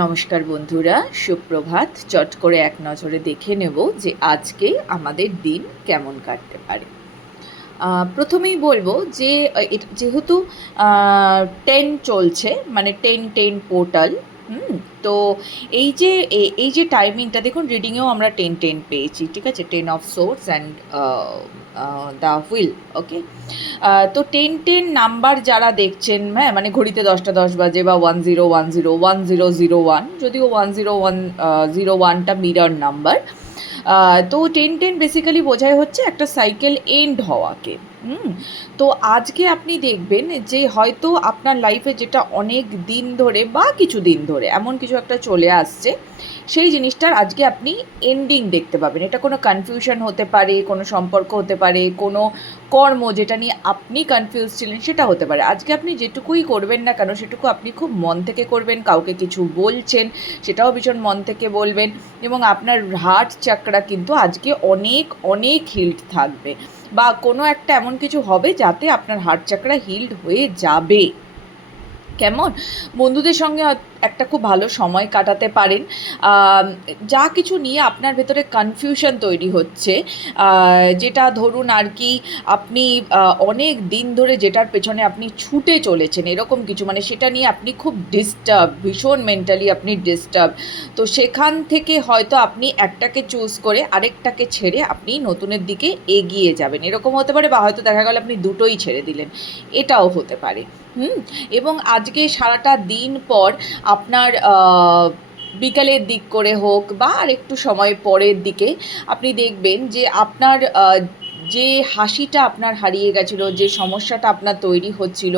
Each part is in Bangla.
নমস্কার বন্ধুরা, সুপ্রভাত। চট করে এক নজরে দেখে নেব যে আজকে আমাদের দিন কেমন কাটতে পারে। প্রথমেই বলবো যে যেহেতু 10 চলছে, মানে 10-10 পোর্টাল। তো এই যে টাইমিংটা দেখুন, রিডিংয়েও আমরা 10-10 পেয়েছি, ঠিক আছে? 10 of source and the wheel. Okay, তো 10-10 নাম্বার যারা দেখছেন, হ্যাঁ, মানে ঘড়িতে 10টা 10 বাজে, বা 1010 1001, যদিও 101টা মিরর নাম্বার। তো 10-10 বেসিক্যালি বোঝাই হচ্ছে একটা সাইকেল এন্ড হওয়াকে। তো আজকে আপনি দেখবেন যে হয়তো আপনার লাইফে যেটা অনেক দিন ধরে বা কিছু দিন ধরে এমন কিছু একটা চলে আসছে, সেই জিনিসটার আজকে আপনি এন্ডিং দেখতে পাবেন। এটা কোনো কনফিউশন হতে পারে, কোনো সম্পর্ক হতে পারে, কোনো কর্ম যেটা নিয়ে আপনি কনফিউজ ছিলেন সেটা হতে পারে। আজকে আপনি যেটুকুই করবেন না কেন সেটুকু আপনি খুব মন থেকে করবেন। কাউকে কিছু বলছেন, সেটাও ভীষণ মন থেকে বলবেন, এবং আপনার হার্ট চাকরা কিন্তু আজকে অনেক অনেক হিল্ড থাকবে, বা কোনো একটা এমন কিছু হবে যাতে আপনার হার্ট চাকরা হিল্ড হয়ে যাবে। কেমন? বন্ধুদের সঙ্গে একটা খুব ভালো সময় কাটাতে পারেন। যা কিছু নিয়ে আপনার ভেতরে কনফিউশন তৈরি হচ্ছে, যেটা ধরুন আর কি আপনি অনেক দিন ধরে যেটার পেছনে আপনি ছুটে চলেছেন, এরকম কিছু, মানে সেটা নিয়ে আপনি খুব ডিস্টার্ব, ভীষণ মেন্টালি আপনি ডিস্টার্ব। তো সেখান থেকে হয়তো আপনি একটাকে চুজ করে আরেকটাকে ছেড়ে আপনি নতুনের দিকে এগিয়ে যাবেন, এরকম হতে পারে। বা হয়তো দেখা গেল আপনি দুটোই ছেড়ে দিলেন, এটাও হতে পারে। এবং আজকে সারাটা দিন পর আপনার বিকালের দিক করে হোক বা আর একটু সময় পরের দিকে আপনি দেখবেন যে আপনার যে হাসিটা আপনার হারিয়ে গেছিলো, যে সমস্যাটা আপনার তৈরি হচ্ছিল,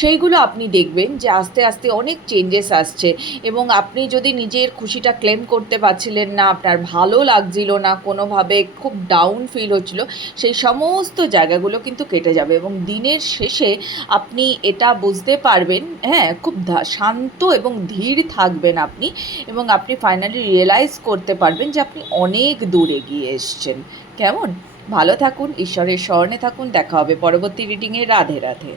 সেইগুলো আপনি দেখবেন যে আস্তে আস্তে অনেক চেঞ্জেস আসছে। এবং আপনি যদি নিজের খুশিটা ক্লেম করতে পারছিলেন না, আপনার ভালো লাগছিল না, কোনোভাবে খুব ডাউন ফিল হচ্ছিল, সেই সমস্ত জায়গাগুলো কিন্তু কেটে যাবে। এবং দিনের শেষে আপনি এটা বুঝতে পারবেন, হ্যাঁ, খুব শান্ত এবং ধীর থাকবেন আপনি, এবং আপনি ফাইনালি রিয়েলাইজ করতে পারবেন যে আপনি অনেক দূর এগিয়ে এসছেন। কেমন? ভালো থাকুন, ঈশ্বরের শরণে থাকুন। দেখা হবে পরবর্তী রিডিংয়ে। রাধে রাধে।